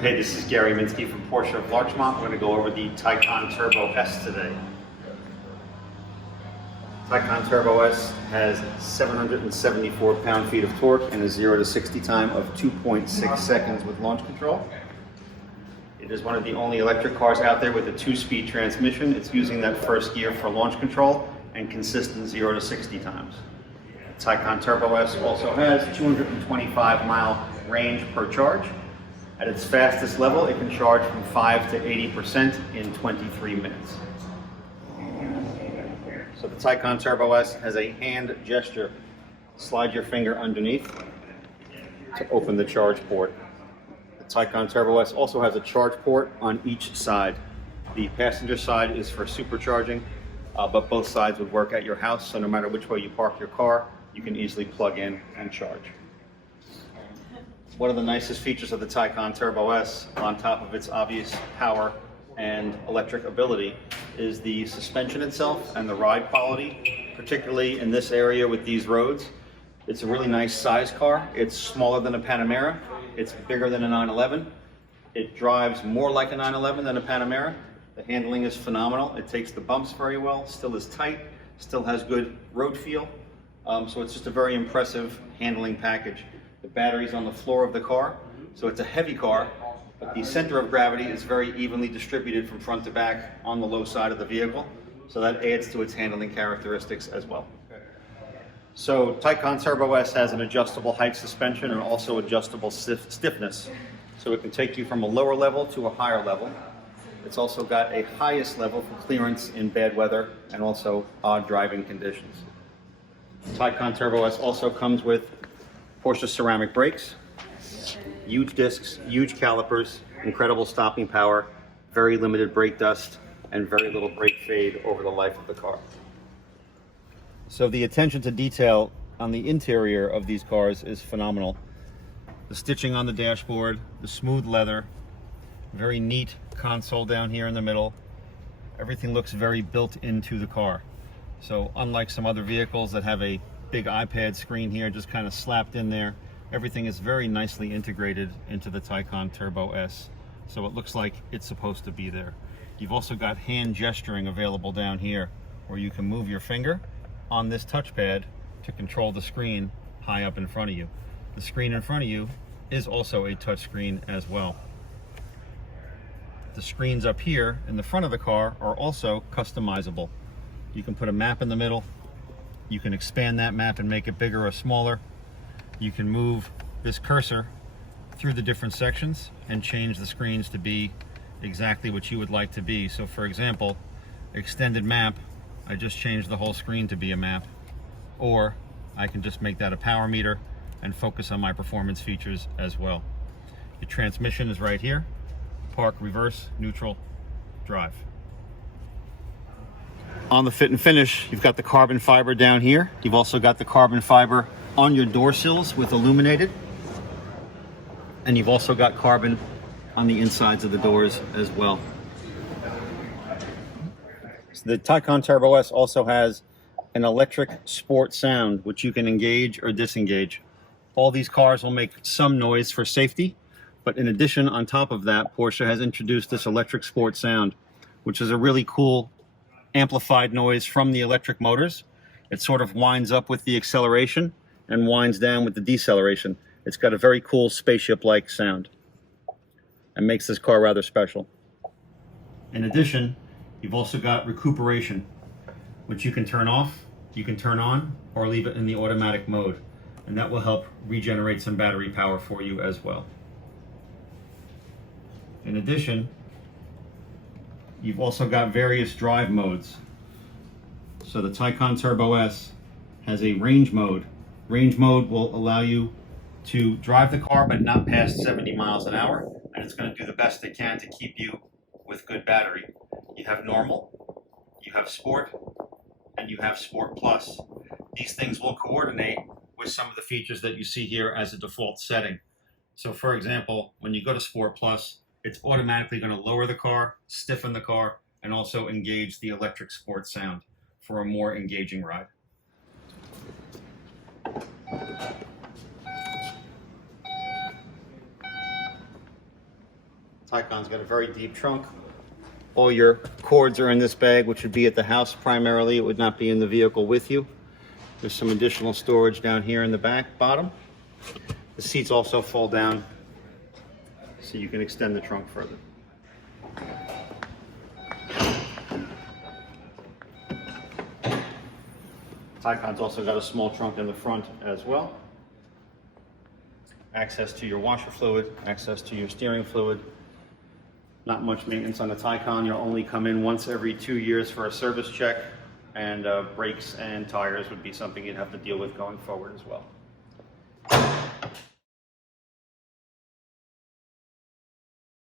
Hey, this is Gary Minsky from Porsche of Larchmont. We're going to go over the Taycan Turbo S today. Taycan Turbo S has 774 pound-feet of torque and a 0 to 60 time of 2.6 seconds with launch control. It is one of the only electric cars out there with a 2-speed transmission. It's using that first gear for launch control and consistent 0 to 60 times. The Taycan Turbo S also has 225-mile range per charge. At its fastest level, it can charge from 5 to 80% in 23 minutes. So the Taycan Turbo S has a hand gesture. Slide your finger underneath to open the charge port. The Taycan Turbo S also has a charge port on each side. The passenger side is for supercharging, but both sides would work at your house, so no matter which way you park your car, you can easily plug in and charge. One of the nicest features of the Taycan Turbo S, on top of its obvious power and electric ability, is the suspension itself and the ride quality, particularly in this area with these roads. It's a really nice size car. It's smaller than a Panamera. It's bigger than a 911. It drives more like a 911 than a Panamera. The handling is phenomenal. It takes the bumps very well, still is tight, still has good road feel. So it's just a very impressive handling package. The battery's on the floor of the car, so it's a heavy car, but the center of gravity is very evenly distributed from front to back on the low side of the vehicle, so that adds to its handling characteristics as well. So Taycan Turbo S has an adjustable height suspension and also adjustable stiffness, so it can take you from a lower level to a higher level. It's also got a highest level for clearance in bad weather and also odd driving conditions. Taycan Turbo S also comes with Porsche ceramic brakes, huge discs, huge calipers, incredible stopping power, very limited brake dust, and very little brake fade over the life of the car. So the attention to detail on the interior of these cars is phenomenal. The stitching on the dashboard, the smooth leather, very neat console down here in the middle. Everything looks very built into the car. So unlike some other vehicles that have a big iPad screen here just kind of slapped in there, everything is very nicely integrated into the Taycan Turbo S, so it looks like it's supposed to be there. You've also got hand gesturing available down here, where you can move your finger on this touchpad to control the screen high up in front of you. The screen in front of you is also a touch screen as well. The screens up here in the front of the car are also customizable. You can put a map in the middle. You can expand that map and make it bigger or smaller. You can move this cursor through the different sections and change the screens to be exactly what you would like to be. So for example, extended map, I just changed the whole screen to be a map. Or I can just make that a power meter and focus on my performance features as well. The transmission is right here. Park, reverse, neutral, drive. On the fit and finish, you've got the carbon fiber down here. You've also got the carbon fiber on your door sills with illuminated. And you've also got carbon on the insides of the doors as well. So the Taycan Turbo S also has an electric sport sound, which you can engage or disengage. All these cars will make some noise for safety, but in addition, on top of that, Porsche has introduced this electric sport sound, which is a really cool amplified noise from the electric motors. It sort of winds up with the acceleration and winds down with the deceleration. It's got a very cool spaceship-like sound and makes this car rather special. In addition, you've also got recuperation, which you can turn off, you can turn on, or leave it in the automatic mode, and that will help regenerate some battery power for you as well. In addition, you've also got various drive modes. So the Taycan Turbo S has a range mode. Range mode will allow you to drive the car but not past 70 miles an hour, and it's going to do the best it can to keep you with good battery. You have normal, you have sport, and you have sport plus. These things will coordinate with some of the features that you see here as a default setting. So for example, when you go to sport plus, it's automatically going to lower the car, stiffen the car, and also engage the electric sport sound for a more engaging ride. Taycan's got a very deep trunk. All your cords are in this bag, which would be at the house primarily. It would not be in the vehicle with you. There's some additional storage down here in the back bottom. The seats also fold down so you can extend the trunk further. Taycan's also got a small trunk in the front as well. Access to your washer fluid, access to your steering fluid. Not much maintenance on the Taycan. You'll only come in once every 2 years for a service check, and brakes and tires would be something you'd have to deal with going forward as well.